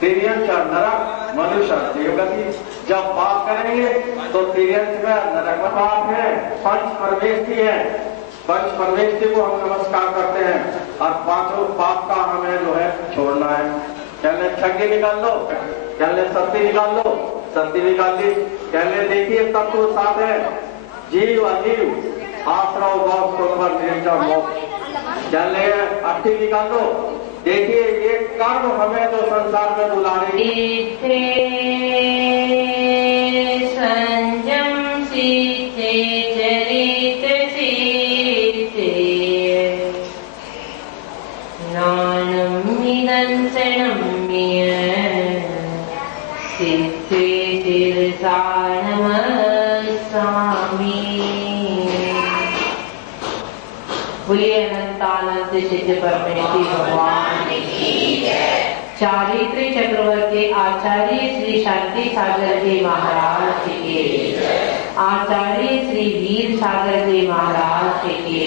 तिर्यंच नरक मनुष्य देवगति। जब पाप करेंगे तो तिर्यंच में नरक में पाप है, पंच परवेष्टि है, पंच परवेष्टि को हम नमस्कार करते हैं और पांचों पाप का हमें जो है छोड़ना है। कहने ठगी निकाल लो, कहने सत्य निकाल लो, सत्य निकाल दी, कहने देखिए तत्व साथ है, जीव अजीव आश्रव भाव सोमवर निरंतर मोक्ष। कहने अट्ठी निकाल लो, देखिए ये कर्म हमें तो संसार में बुला रही। संजम सीते चरित सीते नानम निदंसनम सिद्धे शिरसानम स्वामी। बोलिए अनंतानंद सिद्ध परमेश्वरी भगवान की जय। चारित्र चक्रवर्ती आचार्य श्री शांति सागर जी महाराज के, आचार्य श्री वीर सागर जी महाराज के,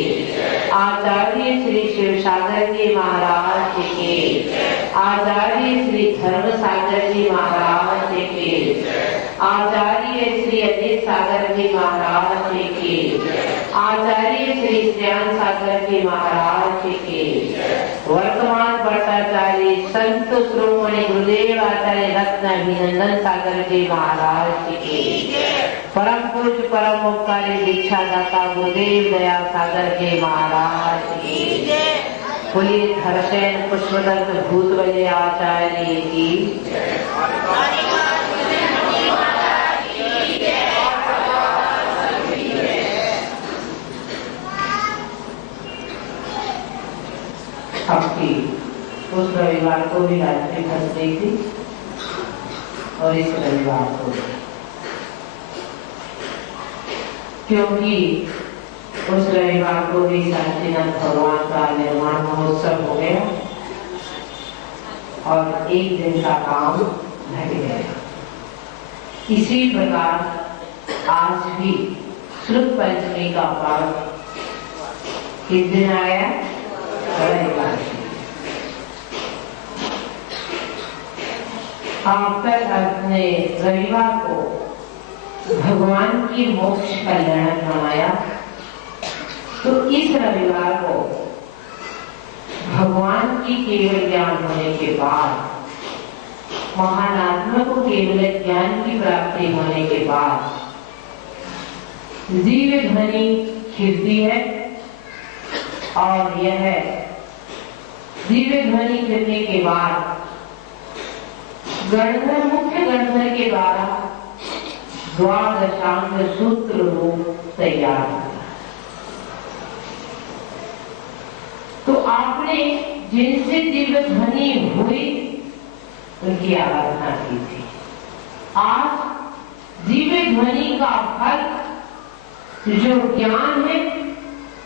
आचार्य श्री शिव सागर जी महाराज के, आचार्य श्री धर्म सागर जी महाराज के, आचार्य श्री अजित सागर जी महाराज के, आचार्य श्री श्रेयान सागर जी महाराज के, वर्तमान भट्टाचार्य संत श्रोमणी गुरुदेव आचार्य रत्न अभिनंदन सागर जी महाराज के, परम पूज्य परम उपकारी दीक्षा दाता गुरुदेव दया सागर जी महाराज की। बोलिए हर्षेन पुष्पदत्त भूत बजे आचार्य की। आपकी उस रविवार को भी रात्रि फंस गई थी और इस रविवार को, क्योंकि उस रविवार को भी शांतिनाथ भगवान का निर्माण महोत्सव हो गया और एक दिन का काम घट गया। इसी प्रकार आज भी शुक्ल पंचमी का पर्व किस दिन आया? रविवार। आप तक अपने रविवार को भगवान की मोक्ष कल्याण मनाया, तो इस रविवार को भगवान की केवल ज्ञान होने के बाद, महान आत्मा को केवल ज्ञान की प्राप्ति होने के बाद दिव्य ध्वनि खिलती है और यह दिव्य ध्वनि खिलने के बाद गणधर मुख्य गणधर के द्वारा द्वादशांग सूत्र रूप तैयार होता है। तो आपने जिनसे दिव्य ध्वनि हुई उनकी आराधना की थी। आज दिव्य ध्वनि का फल जो ज्ञान है,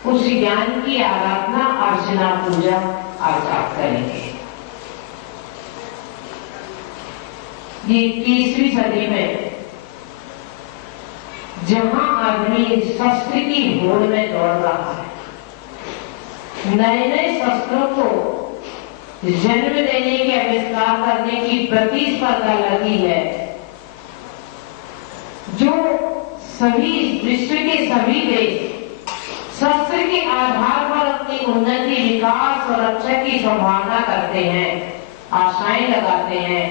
उस ज्ञान की आराधना अर्चना पूजा अर्चा करेंगे। ये 21वीं सदी में जहां आदमी शस्त्र की होड़ में दौड़ रहा है, नए नए शस्त्रों को जन्म देने के आविष्कार करने की प्रतिस्पर्धा लगी है, जो सभी विश्व के सभी देश शस्त्र के आधार पर अपनी उन्नति, विकास और रक्षा की संभावना करते हैं, आशाएं लगाते हैं,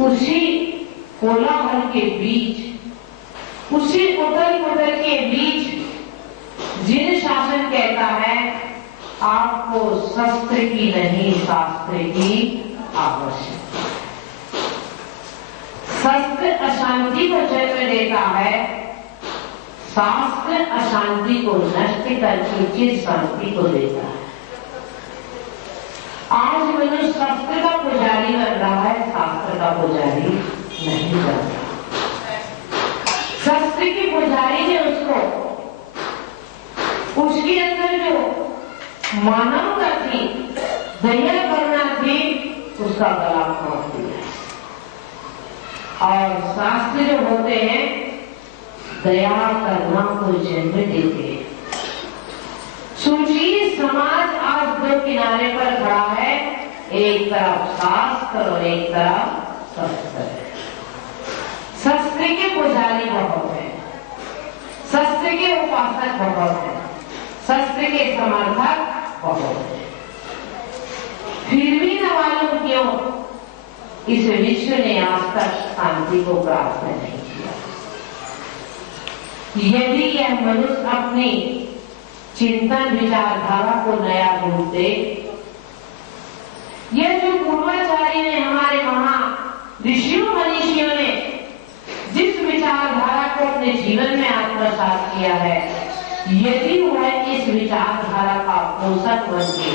उसी कोलाहल के बीच, उसी उथल पुथल के बीच जिन शासन कहता है आपको शस्त्र की नहीं शास्त्र की आवश्यकता। शस्त्र अशांति को जन्म देता है, शास्त्र अशांति को नष्ट करके चिर शांति को देता है। आज मनुष्य शस्त्र का पुजारी बन रहा है, शास्त्र का पुजारी नहीं बन रहा। शस्त्र के पुजारी ने उसको, उसके अंदर जो मानवता थी, दया करना थी, उसका गला काट दिया। और शास्त्र जो होते हैं दया करना को जन्म देते हैं। सोचिए समाज आज दो किनारे पर खड़ा है, एक तरफ शास्त्र और एक तरफ शस्त्र। शस्त्र के पुजारी बहुत है, शस्त्र के उपासक बहुत है, शस्त्र के समर्थक बहुत है। फिर भी न मालूम क्यों इस विश्व ने आज तक शांति को प्राप्त नहीं किया। यदि यह मनुष्य अपनी चिंतन विचारधारा को नया रूप दे, यह जो पूर्वाचार्य ने, हमारे महा ऋषियों मनीषियों ने जिस विचारधारा को अपने जीवन में आत्मसात किया है, यदि वह इस विचारधारा का पोषक बन के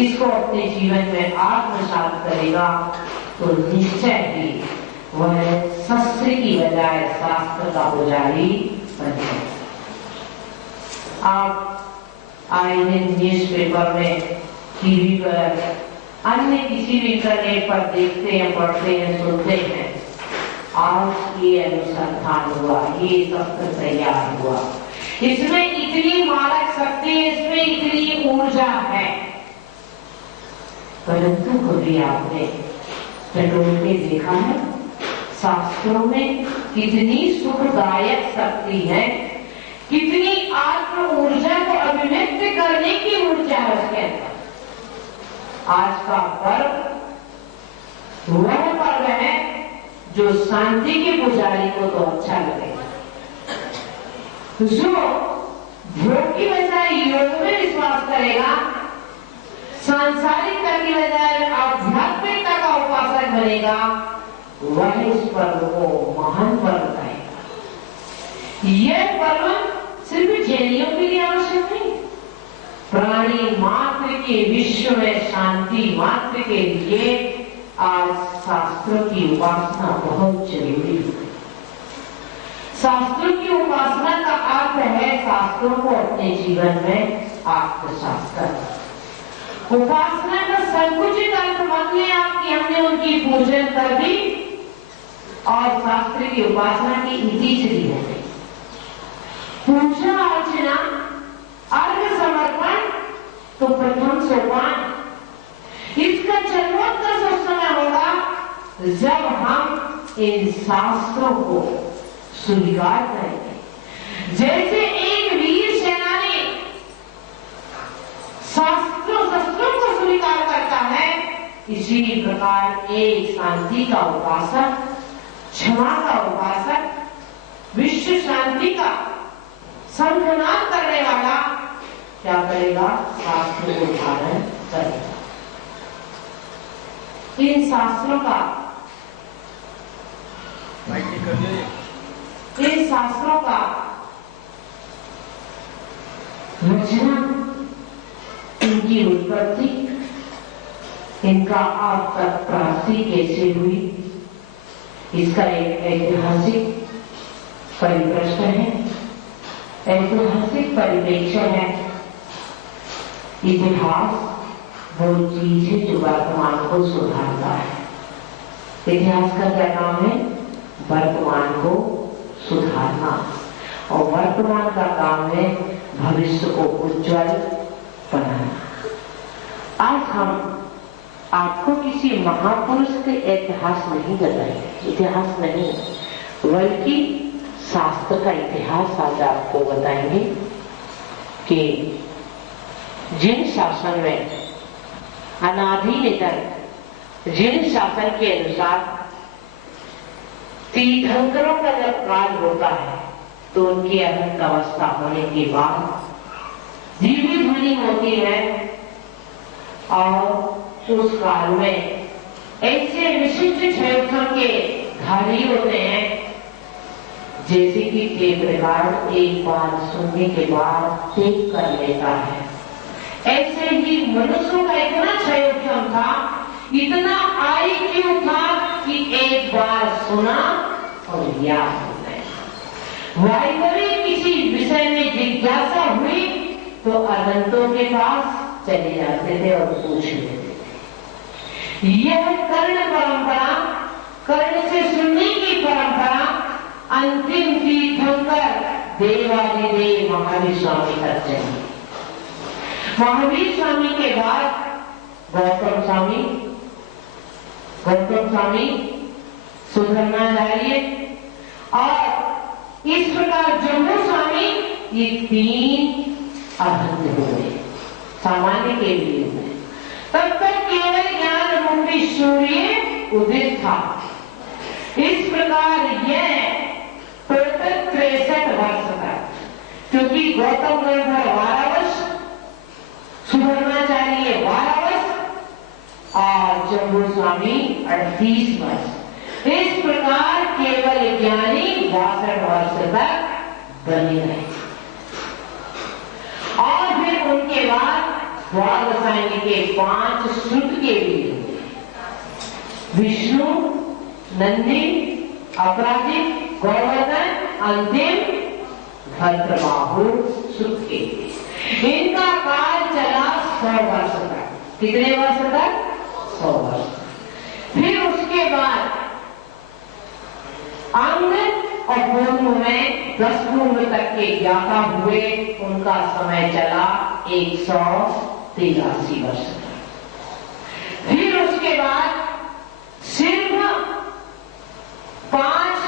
इसको अपने जीवन में आत्मसात करेगा तो निश्चय ही वह शस्त्र की बजाय शास्त्र का पुजारी बनेगा। आप आए दिन न्यूज़पेपर में, टीवी पर, अन्य किसी भी इंटरनेट पर देखते हैं, पढ़ते हैं, सुनते हैं, आज ये अनुसंधान हुआ, ये शस्त्र तैयार हुआ, इसमें इतनी मारक शक्ति, इसमें इतनी ऊर्जा है। परंतु कभी आपने टटोल के देखा है शास्त्रों में कितनी सुखदायक शक्ति है, कितनी आत्म ऊर्जा को अभिव्यक्त करने की ऊर्जा है उसके अंदर। आज का पर्व वह पर्व है जो शांति के पुजारी को तो अच्छा लगेगा, जो भोग की बजाय योग में विश्वास करेगा, सांसारिकता की बजाय आध्यात्मिकता का उपासक बनेगा, वह इस पर्व को महान पर्व कहेगा। यह पर्व सिर्फ जैनियों के लिए आवश्यक नहीं, प्राणी मात्र के विश्व में शांति मात्र के लिए आज शास्त्रों की उपासना बहुत जरूरी है। शास्त्रों की उपासना का अर्थ है शास्त्रों को अपने जीवन में आत्मसात करना। उपासना का संकुचित अर्थ मत लें आप कि हमने उनकी पूजन कर दी और शास्त्र की उपासना की इति चली हो गई। पूजा अर्चना, अर्घ समर्पण तो प्रथम सोपान, इसका जन्मोत्कर्ष उस समय होगा जब हम इन शास्त्रों को स्वीकार करेंगे। जैसे एक वीर सेनानी शस्त्रों को स्वीकार करता है, इसी प्रकार एक शांति का उपासक, क्षमा का उपासक, विश्व शांति का संकलन करने वाला क्या करेगा? शास्त्रों को धारण करेगा। इन शास्त्रों का रचना, इनकी उत्पत्ति, इनका आप तक प्राप्ति कैसे हुई, इसका एक ऐतिहासिक परिदृश्य है, ऐतिहासिक परिप्रेक्ष्य है। इतिहास वो चीज है जो वर्तमान को सुधारता है। इतिहास का क्या काम है? वर्तमान को सुधारना, और वर्तमान का काम है भविष्य को उज्जवल बनाना। आज हम आपको किसी महापुरुष के इतिहास नहीं बताएंगे, इतिहास नहीं, बल्कि शास्त्र का इतिहास आज आपको बताएंगे कि जिन शासन में अनादि निधन, जिन शासन के अनुसार तीर्थंकरों का जब काल होता है तो उनकी अनंत अवस्था होने के बाद दिव्य ध्वनि होती है, और उस काल में ऐसे विशिष्ट क्षयोत्सव के धारी होते हैं जैसे कि टेप रिकॉर्ड एक बार सुनने के बाद टेप कर लेता है। ऐसे ही मनुष्यों का इतना क्षयोत्सव था, इतना IQ था कि एक बार सुना और याद हो गया। भाई कभी किसी विषय में जिज्ञासा हुई तो अनंतों के पास चले जाते थे और पूछ लेते थे। यह कर्ण परंपरा, कर्ण से सुनने की परंपरा अंतिम तीर्थंकर देवादिदेव महावीर स्वामी तक चली। महावीर स्वामी के बाद गौतम स्वामी सुधरना चाहिए। और इस प्रकार जम्बू स्वामी, ये 3 अभंग हुए, सामान्य के लिए हुए। तब तक केवल ज्ञान रूपी सूर्य उदित था। इस प्रकार यह टोटल 63 वर्ष तक, क्योंकि गौतम गंधर 12 वर्ष, सुधर्माचार्य 12 वर्ष और जम्बू स्वामी 38 वर्ष। इस प्रकार केवल ज्ञानी 62 वर्ष तक बने रहे। और फिर उनके बाद द्वादशायनी के 5 श्रुत के लिए विष्णु, नंदी, अपराजित, गोवर्धन, अंतिम भद्रबाहु श्रुत के लिए। इनका काल चला 100 वर्ष तक। कितने वर्ष तक? 100 वर्ष। फिर उसके बाद अंग और पूर्व में 10 पूर्व तक के ज्ञाता हुए, उनका समय चला 183 वर्ष तक। फिर उसके बाद सिर्फ 5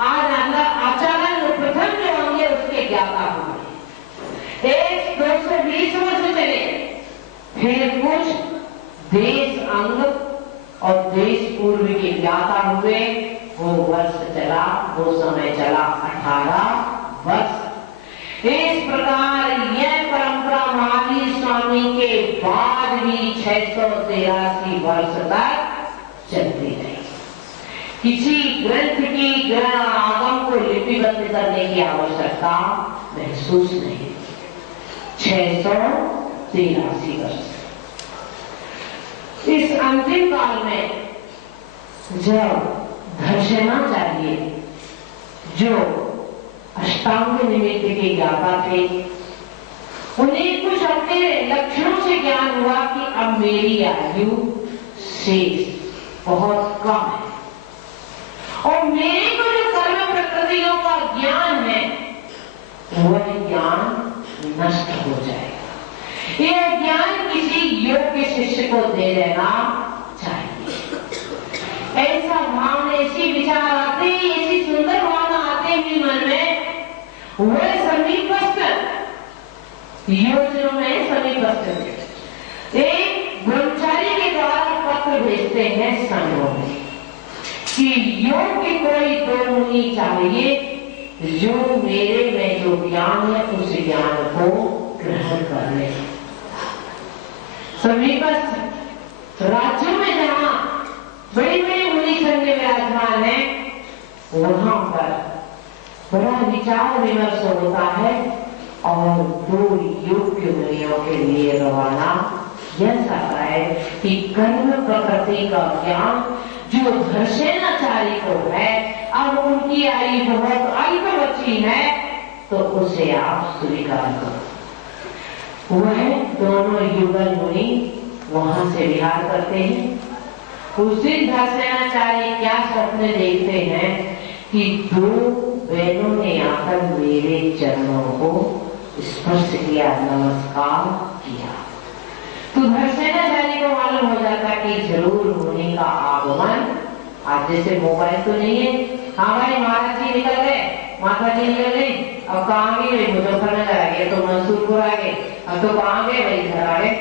आचार्य प्रथम जो होंगे उसके ज्ञाता हुए, 220 वर्ष चले। फिर कुछ देश अंग और देश पूर्व के ज्ञाता हुए, वो वर्ष चला, वो समय चला 18 वर्ष। इस प्रकार यह परंपरा महावीर स्वामी के बाद भी 683 वर्ष तक चलती रही। किसी ग्रंथ की आगम को लिपिबद्ध करने की आवश्यकता महसूस नहीं। 683 वर्ष। इस अंतिम काल में जब धर्षणाचार्य, जो अष्टांग निमित्त के ज्ञाता थे, उन्हें कुछ अपने लक्षणों से ज्ञान हुआ कि अब मेरी आयु शेष बहुत कम है और मेरे को जो कर्म प्रकृतियों का ज्ञान है वह ज्ञान नष्ट हो जाएगा। यह ज्ञान किसी योग्य शिष्य को दे देना चाहिए। ऐसा भाव, ऐसी विचार आते, ऐसी सुंदर भावना आते हैं मन में, वह समीपस्थ योजनों में समीपस्थ एक ब्रह्मचारी के द्वारा पत्र भेजते हैं संघों में कि योग्य कोई 2 मुनि चाहिए जो मेरे में जो ज्ञान है उस ज्ञान को ग्रहण कर ले। समीपस्थ राज्यों में जहां बड़े बड़े मुनि संघ विराजमान है, वहां पर बड़ा विचार विमर्श होता है और 2 योग्य मुनियों के लिए रवाना यह सकता है कि कर्म प्रकृति का ज्ञान जो धर्षणाचार्य को है, अब उनकी आयु बहुत अल्प बची है, तो उसे आप स्वीकार करो। वह दोनों युगल मुनि वहां से विहार करते हैं। उस दिन धर्षणाचार्य क्या स्वप्न देखते हैं कि 2 बहनों ने आकर मेरे चरणों को स्पर्श किया, नमस्कार किया। तो धर्षणाचार्य को मालूम हो जाता कि जरूर मुनि का आगमन, आज जैसे मोबाइल तो नहीं है, हाँ भाई महाराज जी निकल गए, माता जी निकल गई, अब कहाँ गए भाई? मुजफ्फरनगर आ गए, तो मंसूरपुर आ गए, अब तो कहाँ गए भाई? घर आ गए।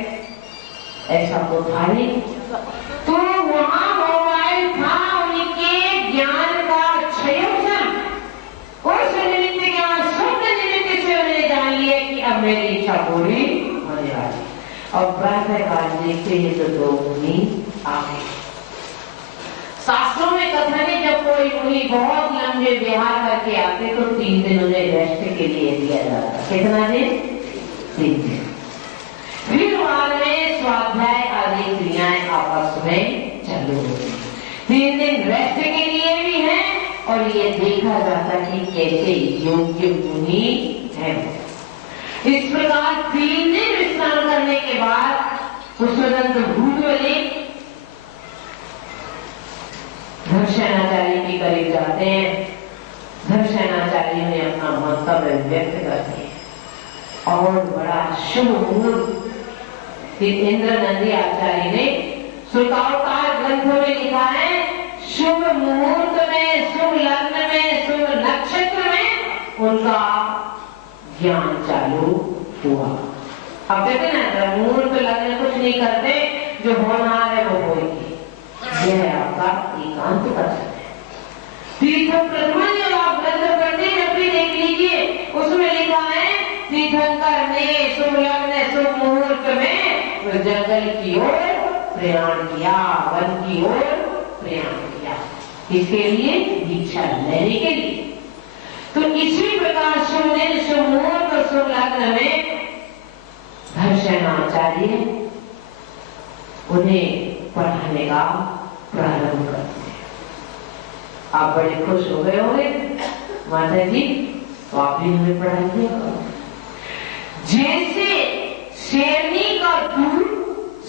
ऐसा तो था नहीं। तो वहां मोबाइल था उनके ज्ञान का क्षयोक्षण, उस निमित्त ज्ञान स्वप्न निमित्त से उन्हें जान लिया कि अब मेरी इच्छा पूरी होने वाली। अब प्रातःकाल देखते हैं तो 2 मुनि आ गए। शास्त्रों में कथन है जब कोई मुनि बहुत लंबे विहार करके आते तो 3 दिन उन्हें रेस्ट के लिए दिया जाता। कितना दिन? 3 दिन। फिर बाद में स्वाध्याय आदि क्रियाएं आपस में चालू होती। 3 दिन रेस्ट के लिए भी है और ये देखा जाता कि कैसे योग्य मुनि है। इस प्रकार 3 दिन विश्राम करने के बाद पुष्पदंत भूत वाले धर्षणाचार्य के करीब जाते हैं। धर्षणाचार्य ने अपना मंतव्य व्यक्त करते हैं और बड़ा शुभ मुहूर्त फिर इंद्र नंदी आचार्य ने सुतावतार ग्रंथों में लिखा है, शुभ मुहूर्त में, शुभ लग्न में, शुभ नक्षत्र में उनका ज्ञान चालू हुआ। अब कहते ना मुहूर्त लग्न कुछ नहीं करते, जो होनहार है वो होगी। यह है आपका एकांत दर्शन है। तीर्थ प्रथमा जब आप ग्रंथ पढ़ते जब भी देख लीजिए, उसमें लिखा है तीर्थंकर ने शुभ लग्न शुभ मुहूर्त में तो जंगल की ओर प्रयाण किया, वन की ओर प्रयाण किया। इसके लिए दीक्षा लेने के लिए। तो इसी प्रकार शुभ दिन शुभ मुहूर्त और शुभ लग्न में घर्षणाचार्य उन्हें पढ़ाने का प्रारंभ करते हैं। आप बड़े खुश हो गए होंगे माता जी, तो आप भी हमें पढ़ाइए। जैसे शेरनी का दूध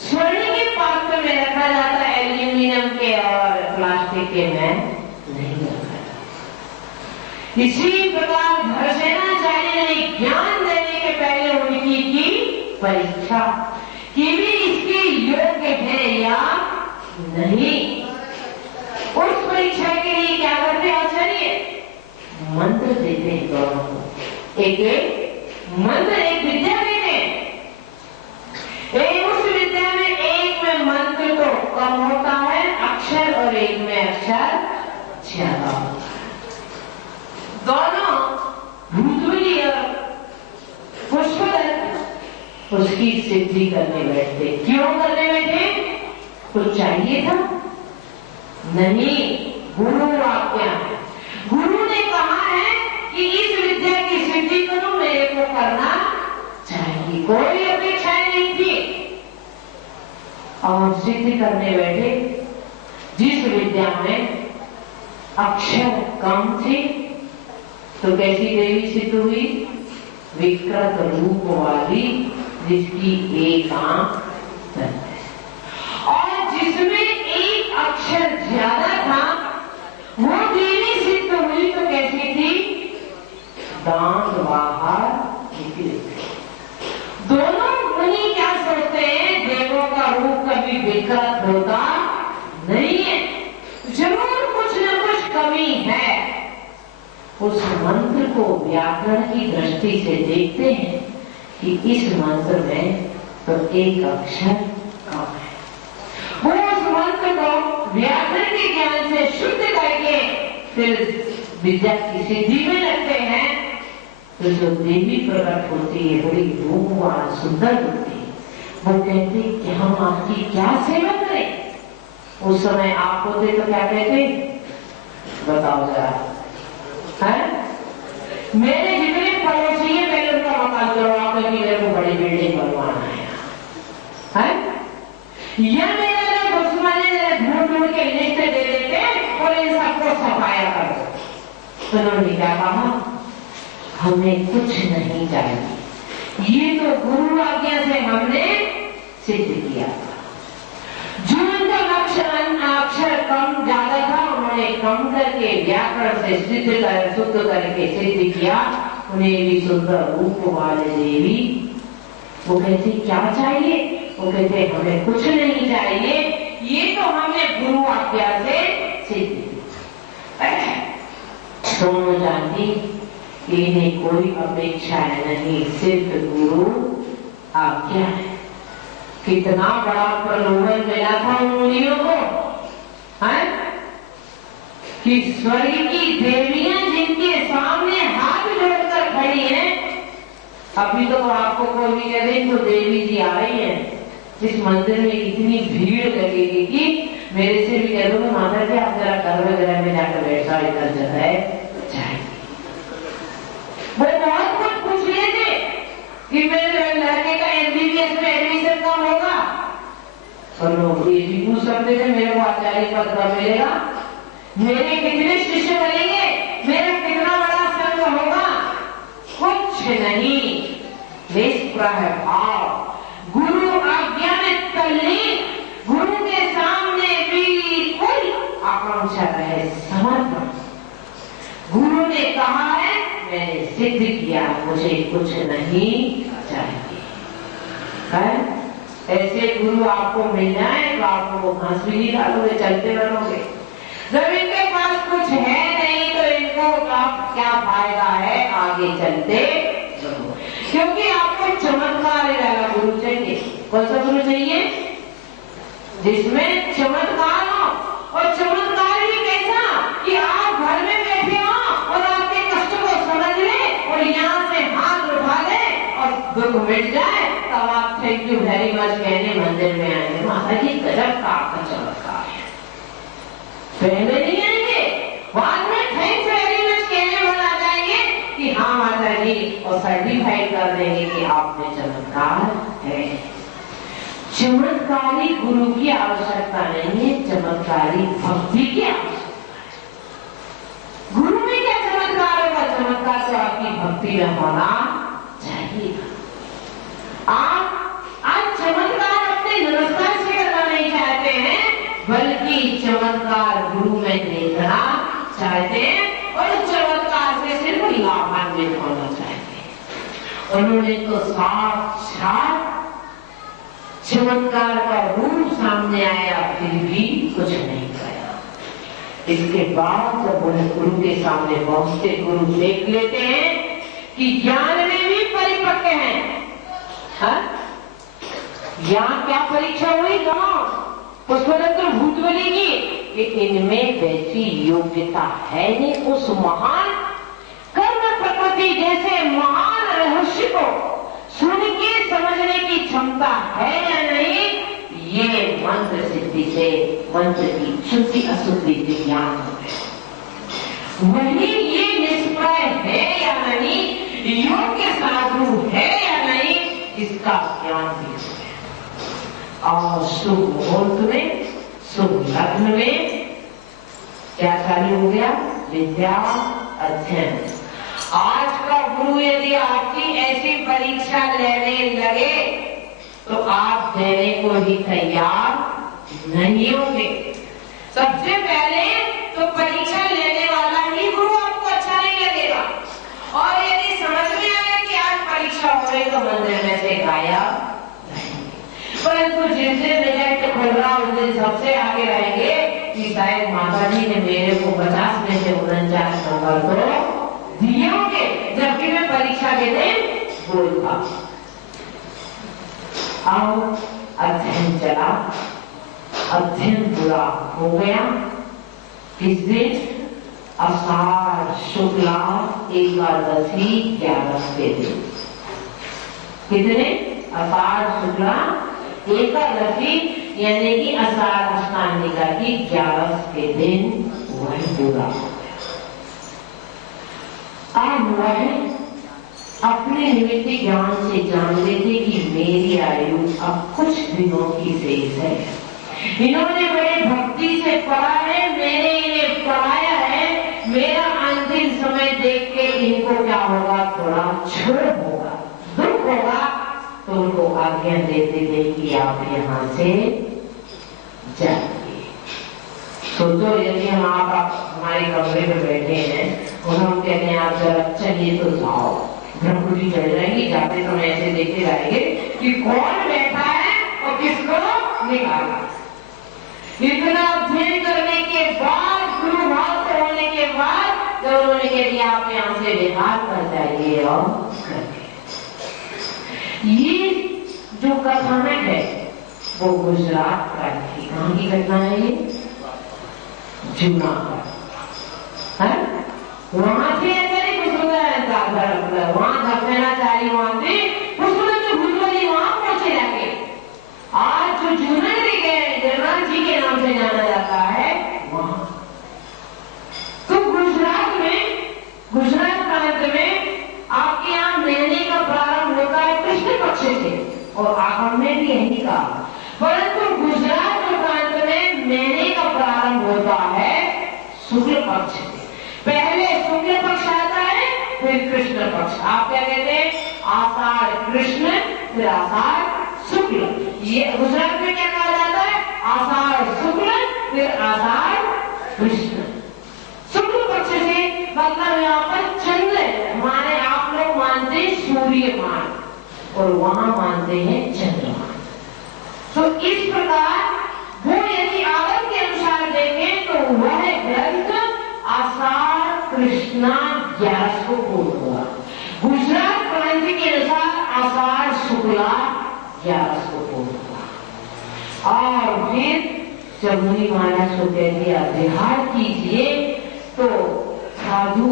स्वर्ण के पात्र में रखा जाता है, एल्यूमिनियम के और प्लास्टिक के में नहीं रखा जाता। इसी प्रकार घर्षणाचार्य ने ज्ञान देने के पहले उनकी की परीक्षा कि भी इसके योग्य है या नहीं। उस परीक्षा के लिए क्या करते आचार्य? मंत्र देते हैं दोनों को, एक मंत्र, एक विद्या देते हैं। उस विद्या में एक में मंत्र तो कम होता है अक्षर, और एक में अक्षर ज्यादा होता है। दोनों भूतबली और पुष्पदत्त उसकी सिद्धि करने बैठे। क्यों करने बैठे? कुछ चाहिए था? नहीं, गुरु आज्ञा है। गुरु ने कहा है कि इस विद्या की सिद्धि करो, मेरे को करना चाहिए। कोई अपेक्षाएं नहीं थी और सिद्धि करने बैठे। जिस विद्या में अक्षर कम थे तो कैसी देवी सिद्ध हुई? विकृत रूप वाली, जिसकी एक आंख है। और जिसमें एक अक्षर ज्यादा था वो देवी सिद्ध हुई तो कैसी थी? दांत बाहर निकले। दोनों मुनि क्या सोचते हैं? देवों का रूप कभी विकृत होता नहीं है, जरूर कुछ न कुछ कमी है। उस मंत्र को व्याकरण की दृष्टि से देखते हैं कि इस मंत्र में तो एक अक्षर कम है। वो उस मंत्र को व्याकरण के ज्ञान से शुद्ध करके फिर विद्या की सिद्धि में लगते हैं। तो जो देवी प्रकट होती है बड़ी रूपवान सुंदर होती है, वो कहते कि हम आपकी क्या सेवा करें? उस समय आप होते तो क्या कहते? बताओ जरा। है? मेरे जितने पड़ोसी है पहले उनका मकान करवा के मेरे को बड़ी बिल्डिंग बनवाना है। या मेरे दुश्मन ढूंढ के लिस्ट दे देते और इन सबको सफाया कर दो। उन्होंने क्या कहा? हमें कुछ नहीं चाहिए, ये तो गुरु आज्ञा से हमने सिद्ध किया था। जो उनका अक्षर कम ज्यादा था उन्होंने कम करके व्याकरण से शुद्ध करके सिद्ध किया। उन्हें भी सुंदर रूप वाले देवी। वो कहती क्या चाहिए? वो कहते हमें कुछ नहीं चाहिए, ये तो हमने गुरु आज्ञा से सिद्ध किया। दोनों जानती इन्हें कोई अपेक्षा नहीं, सिर्फ गुरु आज्ञा है। कितना बड़ा प्रलोभन मिला था उन मुनियों को, है? कि स्वर्ग की देवियां जिनके सामने हाथ जोड़कर खड़ी हैं, अभी तो आपको कोई भी कह दे तो देवी जी आ रही हैं, इस मंदिर में इतनी भीड़ लगेगी कि मेरे से भी कह दो माता जी आप जरा गर्भगृह में जाकर बैठा, इधर जो है जाएगी। वो बहुत कुछ पूछ लेते कि मेरे लड़के का MBBS में एडमिशन कब होगा, और लोग ये भी पूछ सकते थे मेरे को आचार्य पद कब मिलेगा, मेरे कितने शिष्य बनेंगे, मेरा कितना बड़ा संघ होगा। कुछ नहीं, निष्प्रभाव गुरु आज्ञा में तल्लीन, गुरु के सामने बिल्कुल आकांक्षा रहे, समर्पण। गुरु ने कहा है मैंने सिद्ध किया, मुझे कुछ नहीं चाहिए। है? ऐसे गुरु आपको मिल जाए तो आपको वो घास भी नहीं डालोगे, चलते बनोगे। जब इनके पास कुछ है नहीं तो इनको क्या फायदा है आगे चलते, क्योंकि आपको चमत्कार वाला गुरु चाहिए। कौन सा गुरु चाहिए? जिसमें चमत्कार हो, और चमत्कार भी कैसा कि आप घर में बैठे हो और आपके कष्ट को समझ ले और यहाँ से हाथ उठा ले और दुख मिट जाए, तब आप थैंक यू वेरी मच कहने मंदिर में आएंगे। माता जी गजब का आपका चमत्कार है। पहले नहीं आएंगे, बाद में थैंक्स वेरी मच कहने वाला आ जाएंगे कि हाँ माता जी, और सर्टिफाइड कर देंगे कि आप में चमत्कार है। चमत्कारी गुरु की आवश्यकता नहीं है, चमत्कारी भक्ति की आवश्यकता है। गुरु में क्या चमत्कार होगा? चमत्कार तो आपकी भक्ति में होना चाहिए। आप आज चमत्कार अपने नमस्कार से करना नहीं चाहते हैं, बल्कि चमत्कार गुरु में देखना चाहते हैं और उस चमत्कार से सिर्फ लाभान्वित होना चाहते हैं। उन्होंने तो साक्षात चमत्कार का रूप सामने आया, फिर भी कुछ नहीं करा। इसके बाद जब उन्हें गुरु के सामने पहुंचते, गुरु देख लेते हैं कि ज्ञान में भी परिपक्व हैं। यहाँ क्या परीक्षा हुई? पुष्पदत्त भूतवली की कि इनमें वैसी योग्यता है नहीं, उस महान कर्म प्रकृति जैसे महान रहस्य को सुन के समझने की क्षमता है या नहीं, ये मंत्र सिद्धि से, मंत्र की शुद्धि अशुद्धि से ज्ञान हो गया। वही ये निष्प्रय है या नहीं, योग्य साधु है या नहीं, इसका ज्ञान भी हो गया। और शुभ मुहूर्त में, शुभ लग्न में क्या चालू हो गया? विद्या अध्ययन। आज का गुरु यदि आपकी ऐसी परीक्षा लेने लगे तो आप देने को ही तैयार नहीं होंगे। सबसे पहले तो परीक्षा लेने वाला ही गुरु आपको अच्छा नहीं लगेगा, और यदि समझ में आया कि आज परीक्षा हो रही तो मंदिर में से गायब। परंतु जिस दिन रिजल्ट खुल रहा उस दिन सबसे आगे रहेंगे कि शायद माता जी ने मेरे को 50 में से 49 नंबर तो दिए होंगे, जबकि मैं परीक्षा के दिन बोल था। अब अध्ययन चला, अध्ययन पूरा हो गया। किस दिन? आषाढ़ शुक्ला एकादशी 11 के दिन। कितने? आषाढ़ शुक्ला एकादशी यानी कि आषाढ़ अष्टांगिका की 11 के दिन वह पूरा हो गया। अब वह अपने निमित्त ज्ञान से जान लेते कि मेरी आयु अब कुछ दिनों की शेष है। इन्होंने बड़े भक्ति से पढ़ा है, मैंने इन्हें पढ़ाया है, मेरा अंतिम समय देख के इनको क्या होगा? थोड़ा क्षोभ होगा, दुख होगा, तो उनको आज्ञा देते थे कि आप यहाँ से जाइए। सोचो यदि हम आप हमारे कमरे में बैठे हैं और हम कहते हैं आप जरा चलिए तो जाओ, ब्रह्मपुरी चढ़ जाएंगी, जाते समय ऐसे देखते जाएंगे कि कौन बैठा है और किसको निकाला। इतना अध्ययन करने के बाद, गुरु भाव होने के बाद जब उन्होंने कह दिया आप यहाँ से विहार कर जाइए और ये जो कथानक है वो गुजरात का थी। कहाँ की घटना है ये? जूनागढ़। वहां से ऐसे वहां धरना चाहिए, वहां से पुष्पदत्त भूतवली वहां पहुंचे जाके। आज जो जूनागढ़ गए जगन्नाथ जी के नाम से जाना जाता है वहां। तो गुजरात में, गुजरात प्रांत में आपके यहाँ महीने का प्रारंभ होता है कृष्ण पक्ष से, और हमने भी यही कहा, परंतु गुजरात प्रांत में महीने का प्रारंभ होता है शुक्ल पक्ष से। पहले शुक्ल पक्ष आता है, फिर कृष्ण पक्ष। आप क्या कहते हैं? आषाढ़ कृष्ण, फिर आषाढ़ शुक्ल। ये गुजरात में क्या कहा जाता है? आषाढ़ शुक्ल, फिर आषाढ़ कृष्ण। शुक्ल पक्ष से मतलब यहाँ पर चंद्र माने, आप लोग मानते हैं सूर्य मान और वहां मानते हैं चंद्रमा। तो इस प्रकार वो यदि आगम के अनुसार देखें तो वह ग्रंथ आषाढ़ कृष्णा 11 को पूर्ण हुआ। गुजरात क्रांति के अनुसार आषाढ़ शुक्ला 11 को पूर्ण हुआ। और फिर जब मुनि महाराज को कह दिया विहार कीजिए तो साधु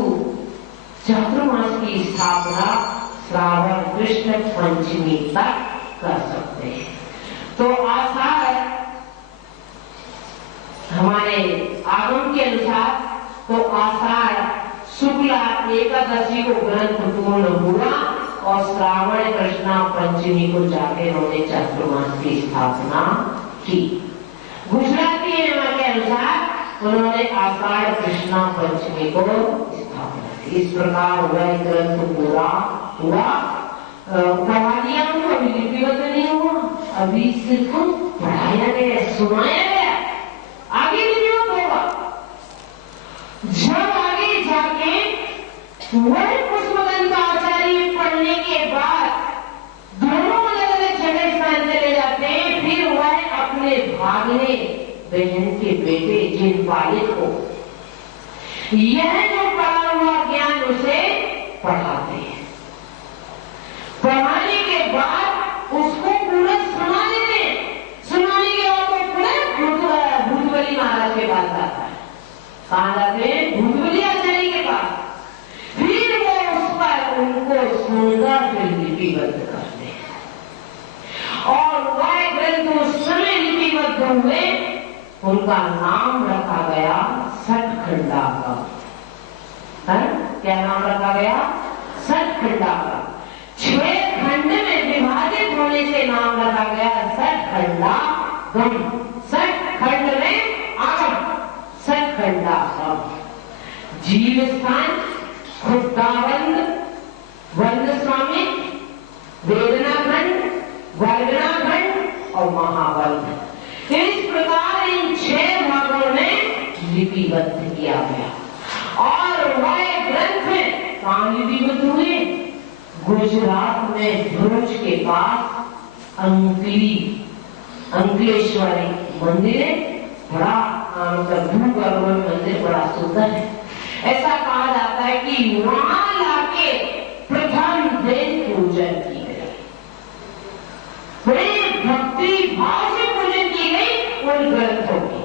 चातुर्मास की स्थापना श्रावण कृष्ण पंचमी तक कर सकते हैं। तो आषाढ़ हमारे आगम के अनुसार तो आषाढ़ शुक्ला एकादशी को ग्रंथ पूर्ण हुआ और श्रावण कृष्णा पंचमी को जाके उन्होंने चातुर्मास की स्थापना की। गुजराती नियम के अनुसार उन्होंने आषाढ़ कृष्णा पंचमी को स्थापना की। इस प्रकार वह ग्रंथ पूरा हुआ। पढ़ा दिया उनको, अभी लिपिबद्ध नहीं हुआ, अभी सिर्फ पढ़ाया गया, सुनाया गया, आगे लिपिबद्ध होगा। जब आगे जाके वह पुष्पदंत आचार्य पढ़ने के बाद दोनों अलग अलग जगह स्थान चले जाते हैं, फिर वह अपने भागने बहन के बेटे जिनपाले को यह जो पढ़ा हुआ ज्ञान उसे पढ़ाते हैं। पढ़ाने के बाद उसको पूरा सुना देते हैं। सुनाने के बाद वो पूरा भूतबली महाराज के पास आता है। कहाँ जाते हैं? भूतबली आचार्य के पास। फिर वो उस पर उनको सुनकर फिर लिपिबद्ध करते हैं और वह ग्रंथ उस समय लिपिबद्ध हुए। उनका नाम रखा गया सठखंडागम। क्या नाम रखा गया? सठखंडागम। 6 खंड में विभाजित होने से नाम रखा गया सठखंडागम। सठ खंड में आगम, सठखंडागम। जीव स्थान, खुदाबंद, वंद स्वामी, वेदना खंड, वर्गना खंड और महाबंध। इस प्रकार इन 6 भागों में लिपिबद्ध किया गया और वह ग्रंथ कहाँ लिपिबद्ध हुए? गुजरात में भरूच के पास अंकलेश्वरी मंदिर है। बड़ा मतलब भूगर्भ मंदिर बड़ा सुंदर है। ऐसा कहा जाता है कि वहां लाके प्रथम दिन पूजन की गई, बड़े भक्ति भाव से पूजन की गई उन ग्रंथों की।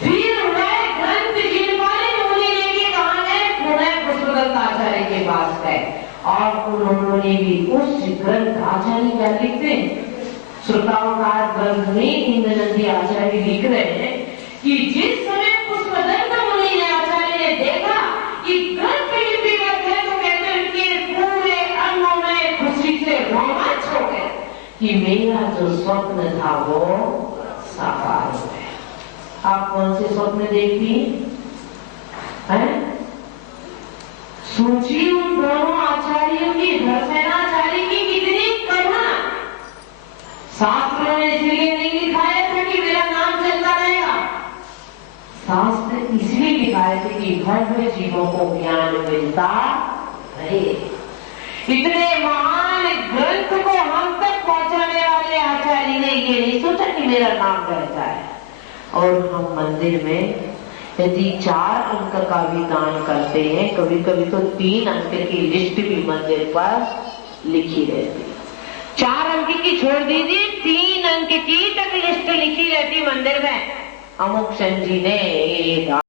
फिर वह ग्रंथ जिनपाले मुनि लेके कहाँ गए? पुनः पुष्पदंत आचार्य के पास गए और उन्होंने भी उस ग्रंथ आचार्य क्या लिखते हैं? श्रोतावतार ग्रंथ में इंद्रनंदी आचार्य लिख रहे हैं कि जिस समय पुष्पदंत मुनि ने आचार्य ने देखा कि ग्रंथ लिपिबद्ध है तो कहते हैं कि पूरे अंगों में खुशी से रोमांच हो गए कि मेरा जो स्वप्न था वो साकार हो गया। आप कौन से स्वप्न देखती हैं? सोचिए उन दोनों आचार्यों की, धर्मसेनाचार्य की कितनी करुणा। शास्त्रों ने इसलिए नहीं लिखाया था कि मेरा नाम चलता रहेगा। शास्त्र इसलिए लिखाए थे कि भव्य जीवों को ज्ञान मिलता रहे। इतने महान ग्रंथ को हम तक पहुंचाने वाले आचार्य ने ये नहीं सोचा कि मेरा नाम रह जाए। और हम मंदिर में यदि 4 अंक का भी दान करते हैं, कभी कभी तो 3 अंक की लिस्ट भी मंदिर पर लिखी रहती। 4 अंक की छोड़ दीजिए, 3 अंक की तक लिस्ट लिखी रहती मंदिर में। अमुक सन जी ने